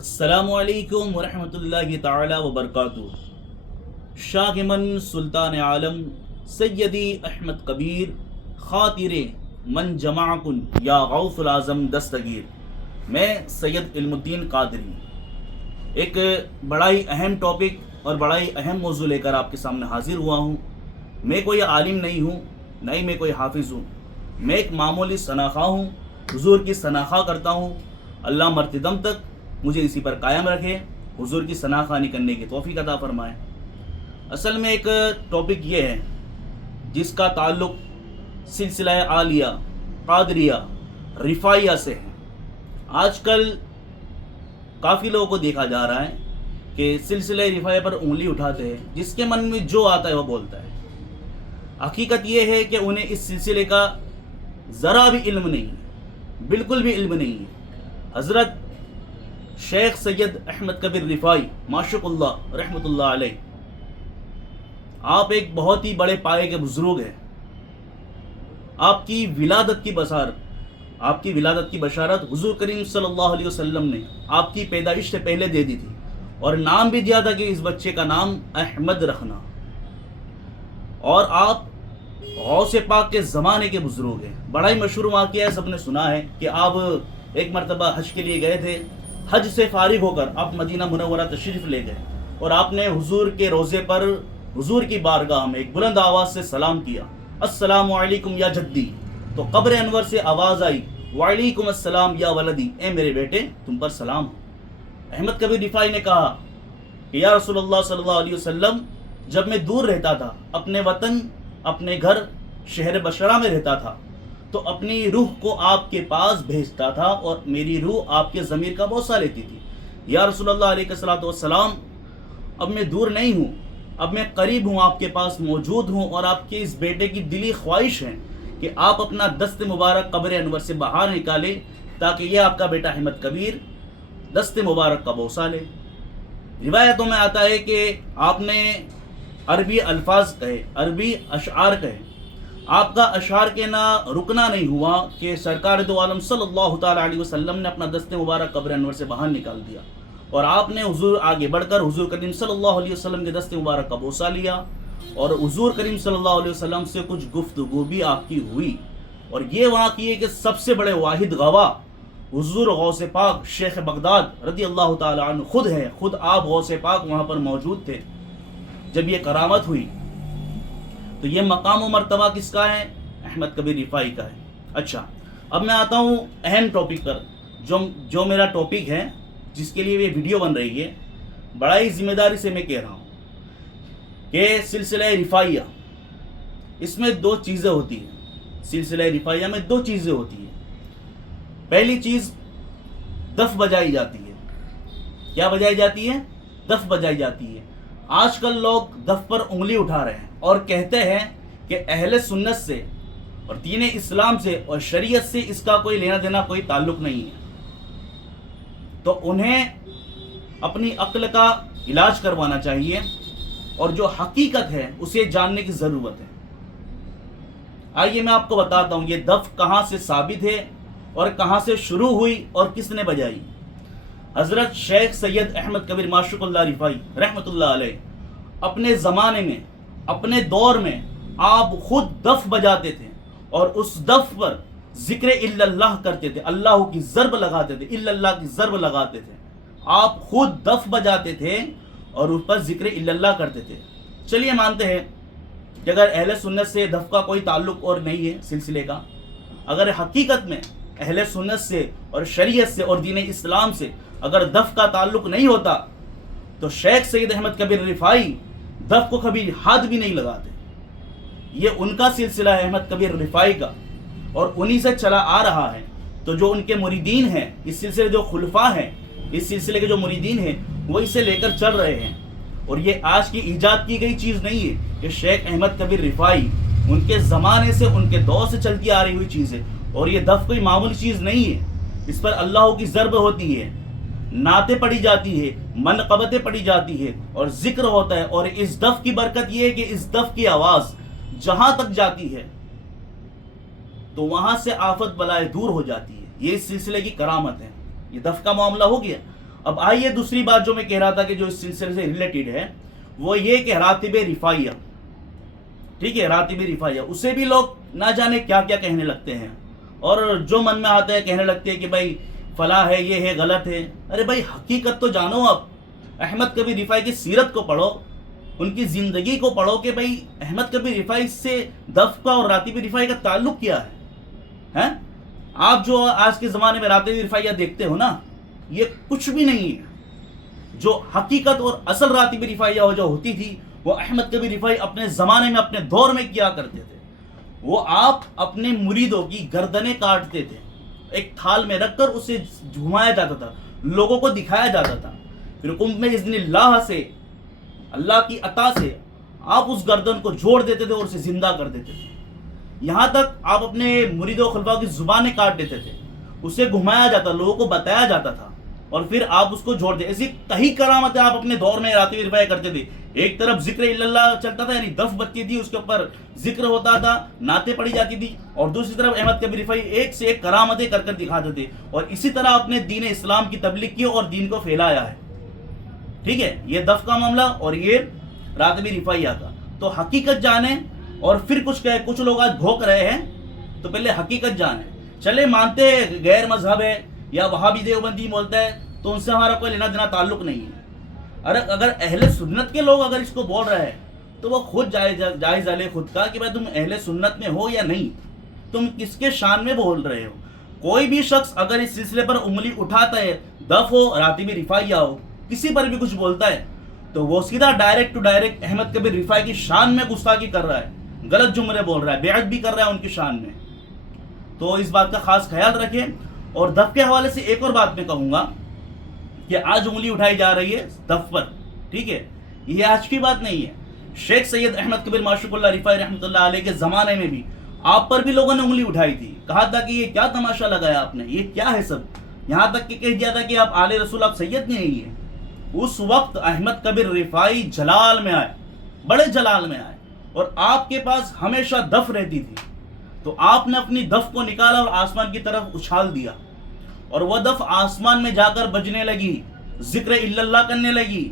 السلام علیکم ورحمۃ اللہ تعالی وبرکاتہ۔ شاہ من سلطان عالم سیدی احمد کبیر خاطر من جمع کن یا غوث العظم دستگیر۔ میں سید علم الدین قادری ایک بڑا ہی اہم ٹاپک اور بڑا ہی اہم موضوع لے کر آپ کے سامنے حاضر ہوا ہوں۔ میں کوئی عالم نہیں ہوں، نہ ہی میں کوئی حافظ ہوں، میں ایک معمولی شناخواہ ہوں، حضور کی شناخواہ کرتا ہوں۔ اللہ مرتدم تک مجھے اسی پر قائم رکھے، حضور کی شناخواہی کرنے کی توفیق عطا فرمائے۔ اصل میں ایک ٹاپک یہ ہے جس کا تعلق سلسلہ عالیہ، قادریہ، رفاعیہ سے ہے۔ آج کل کافی لوگوں کو دیکھا جا رہا ہے کہ سلسلہ رفاعیہ پر انگلی اٹھاتے ہیں، جس کے من میں جو آتا ہے وہ بولتا ہے۔ حقیقت یہ ہے کہ انہیں اس سلسلے کا ذرا بھی علم نہیں ہے، بالکل بھی علم نہیں ہے۔ حضرت شیخ سید احمد کبیر رفاعی معشوق اللہ رحمۃ اللہ علیہ، آپ ایک بہت ہی بڑے پائے کے بزرگ ہیں۔ آپ کی ولادت کی بشارت حضور کریم صلی اللہ علیہ وسلم نے آپ کی پیدائش سے پہلے دے دی تھی، اور نام بھی دیا تھا کہ اس بچے کا نام احمد رکھنا۔ اور آپ غوث پاک کے زمانے کے بزرگ ہیں۔ بڑا ہی مشہور واقعہ ہے، سب نے سنا ہے کہ آپ ایک مرتبہ حج کے لیے گئے تھے۔ حج سے فارغ ہو کر آپ مدینہ منورہ تشریف لے گئے، اور آپ نے حضور کے روضے پر حضور کی بارگاہ میں ایک بلند آواز سے سلام کیا، السلام علیکم یا جدی۔ تو قبر انور سے آواز آئی، وعلیکم السلام یا ولدی، اے میرے بیٹے تم پر سلام ہو۔ احمد کبیر رفاعی نے کہا کہ یا رسول اللہ صلی اللہ علیہ وسلم، جب میں دور رہتا تھا، اپنے وطن، اپنے گھر شہر بشرہ میں رہتا تھا، تو اپنی روح کو آپ کے پاس بھیجتا تھا، اور میری روح آپ کے ضمیر کا بوسہ لیتی تھی۔ یا رسول اللہ علیہ الصلوۃ والسلام، اب میں دور نہیں ہوں، اب میں قریب ہوں، آپ کے پاس موجود ہوں، اور آپ کے اس بیٹے کی دلی خواہش ہے کہ آپ اپنا دست مبارک قبر انور سے باہر نکالیں، تاکہ یہ آپ کا بیٹا احمد کبیر دست مبارک کا بوسہ لے۔ روایتوں میں آتا ہے کہ آپ نے عربی الفاظ کہے، عربی اشعار کہے۔ آپ کا اشعار کہنا رکنا نہیں ہوا کہ سرکار دو عالم صلی اللہ تعالی علیہ وسلم نے اپنا دست مبارک قبر انور سے باہر نکال دیا، اور آپ نے حضور آگے بڑھ کر حضور کریم صلی اللہ علیہ وسلم کے دست مبارک کا بوسہ لیا، اور حضور کریم صلی اللہ علیہ وسلم سے کچھ گفتگو بھی آپ کی ہوئی۔ اور یہ واقعہ کہ سب سے بڑے واحد گواہ حضور غوث پاک شیخ بغداد رضی اللہ تعالی عنہ خود ہے، خود آپ غوث پاک وہاں پر موجود تھے جب یہ کرامت ہوئی۔ تو یہ مقام و مرتبہ کس کا ہے؟ احمد کبیر رفاعی کا ہے۔ اچھا، اب میں آتا ہوں اہم ٹاپک پر، جو میرا ٹاپک ہے، جس کے لیے یہ ویڈیو بن رہی ہے۔ بڑا ہی ذمہ داری سے میں کہہ رہا ہوں کہ سلسلہ رفاعیہ، اس میں دو چیزیں ہوتی ہیں۔ سلسلہ رفاعیہ میں دو چیزیں ہوتی ہیں۔ پہلی چیز دف بجائی جاتی ہے۔ کیا بجائی جاتی ہے؟ دف بجائی جاتی ہے۔ آج کل لوگ دف پر انگلی اٹھا رہے ہیں اور کہتے ہیں کہ اہل سنت سے اور دین اسلام سے اور شریعت سے اس کا کوئی لینا دینا، کوئی تعلق نہیں ہے۔ تو انہیں اپنی عقل کا علاج کروانا چاہیے، اور جو حقیقت ہے اسے جاننے کی ضرورت ہے۔ آئیے میں آپ کو بتاتا ہوں یہ دف کہاں سے ثابت ہے اور کہاں سے شروع ہوئی اور کس نے بجائی۔ حضرت شیخ سید احمد کبیر معشوق اللہ رفاعی رحمۃ اللہ علیہ اپنے زمانے میں، اپنے دور میں آپ خود دف بجاتے تھے، اور اس دف پر ذکر الا اللہ کرتے تھے، اللہ کی ضرب لگاتے تھے، الا اللہ کی ضرب لگاتے تھے۔ آپ خود دف بجاتے تھے اور اس پر ذکر الا اللہ کرتے تھے۔ چلیے مانتے ہیں کہ اگر اہل سنت سے دف کا کوئی تعلق اور نہیں ہے سلسلے کا، اگر حقیقت میں اہل سنت سے اور شریعت سے اور دین اسلام سے اگر دف کا تعلق نہیں ہوتا، تو شیخ سید احمد کبیر رفاعی دف کو کبھی ہاتھ بھی نہیں لگاتے۔ یہ ان کا سلسلہ ہے احمد کبیر رفاعی کا، اور انہی سے چلا آ رہا ہے۔ تو جو ان کے مریدین ہیں، اس سلسلے جو خلفاء ہیں، اس سلسلے کے جو مریدین ہیں، وہ اسے لے کر چل رہے ہیں۔ اور یہ آج کی ایجاد کی گئی چیز نہیں ہے کہ شیخ احمد کبیر رفاعی ان کے زمانے سے، ان کے دور سے چلتی آ رہی ہوئی چیز ہے۔ اور یہ دف کوئی معمولی چیز نہیں ہے، اس پر اللہ کی ضرب ہوتی ہے، نعتیں پڑھی جاتی ہے، منقبتیں پڑھی جاتی ہے، اور ذکر ہوتا ہے۔ اور اس دف کی برکت یہ ہے کہ اس دف کی آواز جہاں تک جاتی ہے تو وہاں سے آفت بلائے دور ہو جاتی ہے۔ یہ اس سلسلے کی کرامت ہے۔ یہ دف کا معاملہ ہو گیا۔ اب آئیے دوسری بات جو میں کہہ رہا تھا کہ جو اس سلسلے سے ریلیٹڈ ہے وہ یہ کہ راتب رفاعیہ، ٹھیک ہے، راتب رفاعیہ اسے بھی لوگ نہ جانے کیا کیا کہنے لگتے ہیں، اور جو من میں آتا ہے کہنے لگتے ہیں کہ بھائی فلاں ہے، یہ ہے، غلط ہے۔ ارے بھائی حقیقت تو جانو، اب احمد کبیر رفاعی کی سیرت کو پڑھو، ان کی زندگی کو پڑھو کہ بھائی احمد کبیر رفاعی سے دف کا اور راتب رفاعی کا تعلق کیا ہے۔ آپ جو آج کے زمانے میں راتب رفاعیہ دیکھتے ہو نا، یہ کچھ بھی نہیں ہے۔ جو حقیقت اور اصل راتب رفاعیہ جو ہوتی تھی وہ احمد کبیر رفاعی اپنے زمانے میں اپنے دور میں کیا کرتے تھے۔ وہ آپ اپنے مریدوں کی گردنیں کاٹتے تھے، ایک تھال میں رکھ کر اسے گھمایا جاتا تھا، لوگوں کو دکھایا جاتا تھا، پھر قم میں اذن اللہ سے، اللہ کی عطا سے آپ اس گردن کو جوڑ دیتے تھے اور اسے زندہ کر دیتے تھے۔ یہاں تک آپ اپنے مرید و خلفاء کی زبانیں کاٹ دیتے تھے، اسے گھمایا جاتا، لوگوں کو بتایا جاتا تھا، اور پھر آپ اس کو جوڑ دے۔ ایسی کئی کرامتیں آپ اپنے دور میں راتب رفاعی کرتے تھے۔ ایک طرف ذکر اللہ چلتا تھا، یعنی دف بجتی تھی، اس کے اوپر ذکر ہوتا تھا، نعتیں پڑھی جاتی تھی، اور دوسری طرف احمد کبیر رفاعی ایک سے ایک کرامتیں کر کر دکھاتے تھے، اور اسی طرح اپنے دین اسلام کی تبلیغ کی اور دین کو پھیلایا ہے۔ ٹھیک ہے، یہ دف کا معاملہ اور یہ راتب رفاعیہ کا۔ تو حقیقت جانیں، اور پھر کچھ لوگ آج بھوک رہے ہیں، تو پہلے حقیقت جانیں۔ چلے مانتے ہیں غیر مذہب ہے یا وہابی دیوبندی بولتا ہے تو ان سے ہمارا کوئی لینا دینا تعلق نہیں ہے۔ اگر اہل سنت کے لوگ اگر اس کو بول رہے ہیں تو وہ خود جائزہ لے خود کا کہ بھائی تم اہل سنت میں ہو یا نہیں، تم کس کے شان میں بول رہے ہو۔ کوئی بھی شخص اگر اس سلسلے پر انگلی اٹھاتا ہے، دف ہو، راتب رفاعیہ ہو، کسی پر بھی کچھ بولتا ہے، تو وہ سیدھا ڈائریکٹ ٹو ڈائریکٹ احمد کبیر رفاعی کی شان میں گستاخی کر رہا ہے، غلط جملے بول رہا ہے، بیعت بھی کر رہا ہے ان کی شان میں۔ تو اس بات کا خاص خیال رکھیں۔ اور دف کے حوالے سے ایک اور بات میں کہوں گا کہ آج انگلی اٹھائی جا رہی ہے دف پر، ٹھیک ہے، یہ آج کی بات نہیں ہے۔ شیخ سید احمد کبیر معشوق اللہ رفاعی رحمۃ اللہ علیہ کے زمانے میں بھی آپ پر بھی لوگوں نے انگلی اٹھائی تھی، کہا تھا کہ یہ کیا تماشا لگایا آپ نے، یہ کیا ہے سب، یہاں تک کہ کہہ دیا تھا کہ آپ آل رسول، آپ سید نہیں ہیں۔ اس وقت احمد کبیر رفاعی جلال میں آئے، بڑے جلال میں آئے، اور آپ کے پاس ہمیشہ دف رہتی تھی، تو آپ نے اپنی دف کو نکالا اور آسمان کی طرف اچھال دیا، اور وہ دف آسمان میں جا کر بجنے لگی، ذکر اللہ کرنے لگی۔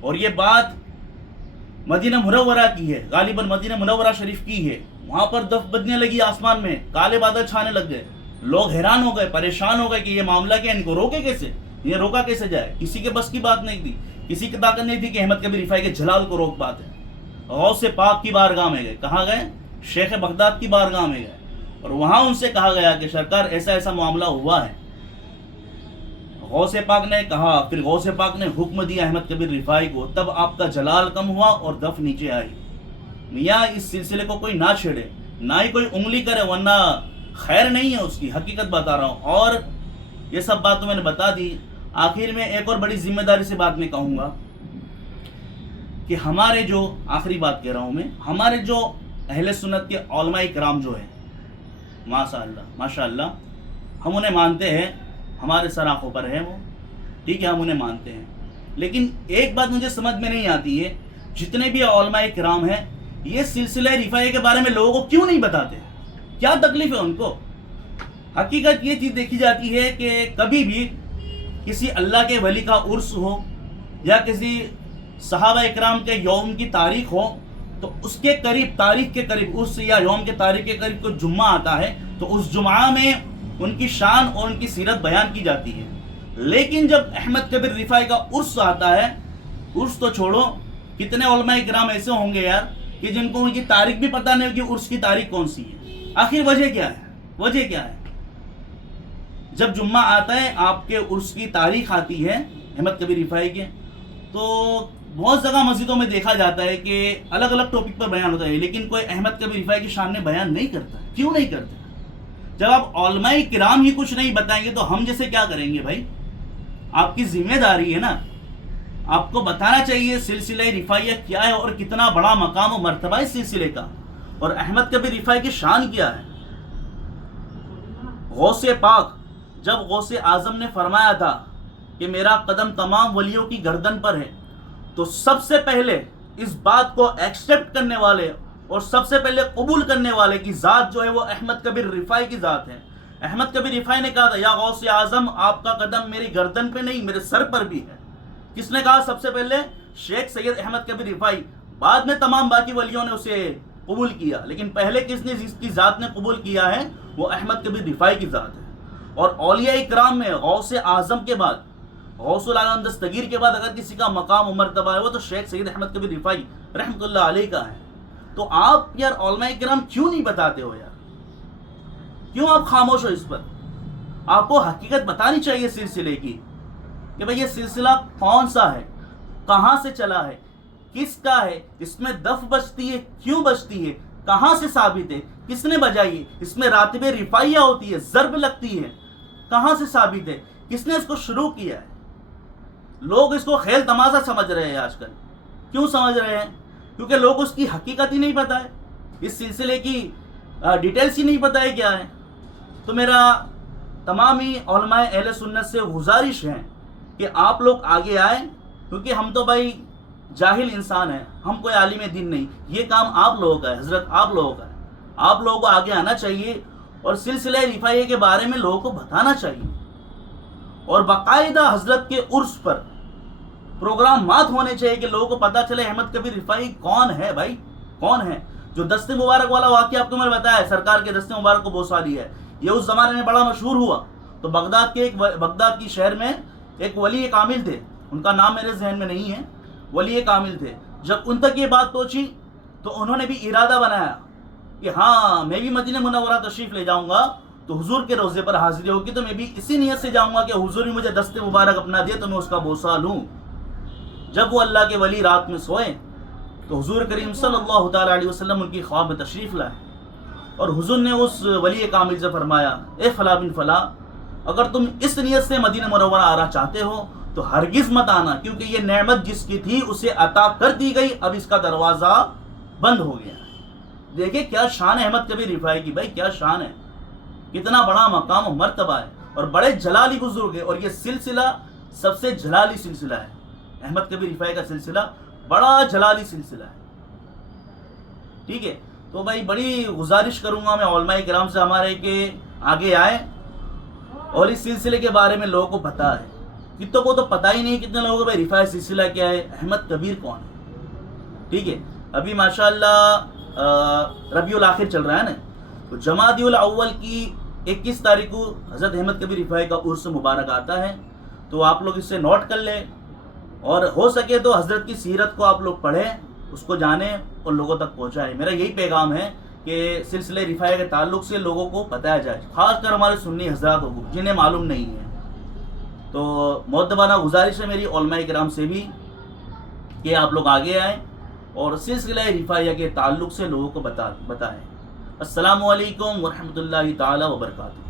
اور یہ بات مدینہ منورہ کی ہے، غالباً مدینہ منورہ شریف کی ہے، وہاں پر دف بجنے لگی آسمان میں، کالے بادل چھانے لگ گئے، لوگ حیران ہو گئے، پریشان ہو گئے کہ یہ معاملہ کیا، ان کو روکے کیسے، یہ روکا کیسے جائے۔ کسی کے بس کی بات نہیں تھی، کسی کی طاقت نہیں تھی کہ احمد کبیر رفاعی کے جلال کو روک پاتے۔ غوث پاک کی بارگاہ میں گئے، کہاں گئے؟ شیخ بغداد کی بارگاہ میں گئے، اور وہاں ان سے کہا گیا کہ سرکار ایسا ایسا معاملہ ہوا ہے۔ غوث پاک نے کہا، پھر غوث پاک نے حکم دیا احمد کبیر رفاعی کو، تب آپ کا جلال کم ہوا اور دف نیچے آئی۔ میاں اس سلسلے کو کوئی نہ چھیڑے، نہ ہی کوئی انگلی کرے، ورنہ خیر نہیں ہے اس کی، حقیقت بتا رہا ہوں۔ اور یہ سب بات تو میں نے بتا دی۔ آخر میں ایک اور بڑی ذمہ داری سے بات میں کہوں گا کہ ہمارے جو، آخری بات کہہ رہا ہوں میں، ہمارے جو اہل سنت کے علماء کرام جو ہیں، ماشاء اللہ ہم انہیں مانتے ہیں، ہمارے سر آنکھوں پر ہے وہ، ٹھیک ہے، ہم انہیں مانتے ہیں، لیکن ایک بات مجھے سمجھ میں نہیں آتی ہے، جتنے بھی علماء کرام ہیں یہ سلسلہ رفاعی کے بارے میں لوگوں کو کیوں نہیں بتاتے، کیا تکلیف ہے ان کو؟ حقیقت یہ چیز دیکھی جاتی ہے کہ کبھی بھی کسی اللہ کے ولی کا عرس ہو یا کسی صحابہ اکرام کے یوم کی تاریخ ہو، تو اس کے قریب، تاریخ کے قریب، عرس یا یوم کے تاریخ کے قریب کوئی جمعہ آتا ہے تو اس جمعہ میں ان کی شان اور ان کی سیرت بیان کی جاتی ہے۔ لیکن جب احمد کبیر رفاعی کا عرس آتا ہے، عرس تو چھوڑو، کتنے علماء کرام ایسے ہوں گے یار کہ جن کو ان کی تاریخ بھی پتہ نہیں ہوگی عرس کی تاریخ کون سی ہے۔ آخر وجہ کیا ہے؟ وجہ کیا ہے؟ جب جمعہ آتا ہے، آپ کے عرس کی تاریخ آتی ہے احمد کبیر رفاعی کے، تو بہت جگہ مسجدوں میں دیکھا جاتا ہے کہ الگ الگ ٹاپک پر بیان ہوتا ہے، لیکن کوئی احمد کبیر رفاعی کی شان میں بیان نہیں کرتا۔ کیوں نہیں کرتا؟ جب آپ علماء کرام ہی کچھ نہیں بتائیں گے تو ہم جیسے کیا کریں گے بھائی؟ آپ کی ذمہ داری ہے نا، آپ کو بتانا چاہیے سلسلہ رفاعیہ کیا ہے اور کتنا بڑا مقام و مرتبہ اس سلسلے کا، اور احمد کبیر رفاعی کی شان کیا ہے۔ غوث پاک، جب غوث اعظم نے فرمایا تھا کہ میرا قدم تمام ولیوں کی گردن پر ہے، تو سب سے پہلے اس بات کو ایکسپٹ کرنے والے اور سب سے پہلے قبول کرنے والے کی ذات جو ہے وہ احمد کبیر رفاعی کی ذات ہے۔ احمد کبیر رفاعی نے کہا تھا یا غوث اعظم آپ کا قدم میری گردن پہ نہیں میرے سر پر بھی ہے. کس نے کہا؟ سب سے پہلے شیخ سید احمد کبیر رفاعی. بعد میں تمام باقی ولیوں نے اسے قبول کیا، لیکن پہلے کس نے جس کی ذات نے قبول کیا ہے وہ احمد کبیر رفاعی کی ذات ہے. اور اولیاء کرام میں غوث اعظم کے بعد، غوث العالم دستگیر کے بعد اگر کسی کا مقام و مرتبہ ہے وہ تو شیخ سید احمد کبیر رفاعی رحمۃ اللہ علیہ کا ہے. تو آپ یار علماء کرام کیوں نہیں بتاتے ہو یار؟ کیوں آپ خاموش ہو اس پر؟ آپ کو حقیقت بتانی چاہیے سلسلے کی کہ بھئی یہ سلسلہ کون سا ہے، کہاں سے چلا ہے، کس کا ہے، اس میں دف بجتی ہے، کیوں بجتی ہے، کہاں سے ثابت ہے، کس نے بجائی ہے، اس میں راتب رفاعیہ ہوتی ہے، ضرب لگتی ہے، کہاں سے ثابت ہے، کس نے اس کو شروع کیا ہے. لوگ اس کو کھیل تماشا سمجھ رہے ہیں آج کل. کیوں سمجھ رہے ہیں؟ کیونکہ لوگ اس کی حقیقت ہی نہیں پتہ ہے، اس سلسلے کی ڈیٹیلز ہی نہیں پتہ ہے کیا ہے. تو میرا تمامی علماء اہل سنت سے گزارش ہے کہ آپ لوگ آگے آئیں، کیونکہ ہم تو بھائی جاہل انسان ہیں، ہم کوئی عالم دین نہیں. یہ کام آپ لوگوں کا ہے حضرت، آپ لوگوں کا ہے. آپ لوگوں کو آگے آنا چاہیے اور سلسلہ رفاعیہ کے بارے میں لوگوں کو بتانا چاہیے، اور باقاعدہ حضرت کے عرس پر پروگرامات ہونے چاہیے کہ لوگوں کو پتہ چلے احمد کبیر رفاعی کون ہے. بھائی کون ہے؟ جو دست مبارک والا واقعہ آپ کو میں نے بتایا ہے، سرکار کے دست مبارک کو بوسا لیا ہے، یہ اس زمانے میں بڑا مشہور ہوا. تو بغداد کی شہر میں ایک ولی کامل تھے، ان کا نام میرے ذہن میں نہیں ہے، ولی کامل تھے. جب ان تک یہ بات پہنچی تو انہوں نے بھی ارادہ بنایا کہ ہاں میں بھی مدینہ منورہ تشریف لے جاؤں گا تو حضور کے روضے پر حاضری ہوگی، تو میں بھی اسی نیت سے جاؤں گا کہ حضور نے مجھے دست مبارک اپنا دیا تو میں اس کا بوسہ لوں. جب وہ اللہ کے ولی رات میں سوئے تو حضور کریم صلی اللہ تعالیٰ علیہ وسلم ان کی خواب میں تشریف لائے، اور حضور نے اس ولی کامل سے فرمایا اے فلاں بن فلاں، اگر تم اس نیت سے مدینہ منورہ آنا چاہتے ہو تو ہرگز مت آنا، کیونکہ یہ نعمت جس کی تھی اسے عطا کر دی گئی، اب اس کا دروازہ بند ہو گیا. دیکھیں کیا شان ہے احمد کبیر رفاعی کی. بھائی کیا شان ہے، کتنا بڑا مقام و مرتبہ ہے، اور بڑے جلالی بزرگ ہے. اور یہ سلسلہ سب سے جلالی سلسلہ ہے، احمد کبیر رفاعی کا سلسلہ بڑا جلالی سلسلہ ہے. ٹھیک ہے، تو بھائی بڑی گزارش کروں گا میں علماء کرام سے ہمارے کہ آگے آئیں اور اس سلسلے کے بارے میں لوگوں کو پتہ ہے. کتوں کو تو پتہ ہی نہیں، کتنے لوگوں کو بھائی رفاعی سلسلہ کیا ہے، احمد کبیر کون ہے. ٹھیک ہے، ابھی ماشاءاللہ ربیع الاخر چل رہا ہے نا، تو جمادی الاول کی 21 تاریخ کو حضرت احمد کبیر رفاعی کا عرس مبارک آتا ہے. تو آپ لوگ اس سے نوٹ کر لیں، اور ہو سکے تو حضرت کی سیرت کو آپ لوگ پڑھیں، اس کو جانیں اور لوگوں تک پہنچائیں. میرا یہی پیغام ہے کہ سلسلہ رفاعیہ کے تعلق سے لوگوں کو بتایا جائے، خاص کر ہمارے سنی حضرات کو جنہیں معلوم نہیں ہے. تو مؤدبانہ گزارش ہے میری علماء کرام سے بھی کہ آپ لوگ آگے آئیں اور سلسلہ رفاعیہ کے تعلق سے لوگوں کو بتائیں. السلام علیکم ورحمۃ اللہ تعالی وبرکاتہ.